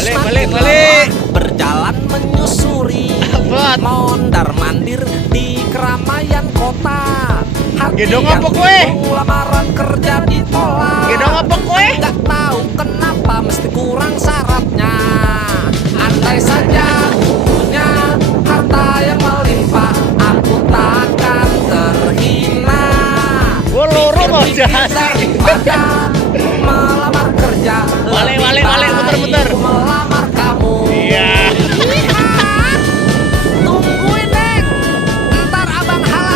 Balik. Berjalan menyusuri mondar-mandir di keramaian kota. Hati Gedong yang apa kue? bingung, lamaran kerja ditolak. Gedong apa kue? Gak tahu kenapa mesti kurang syaratnya. Andai saja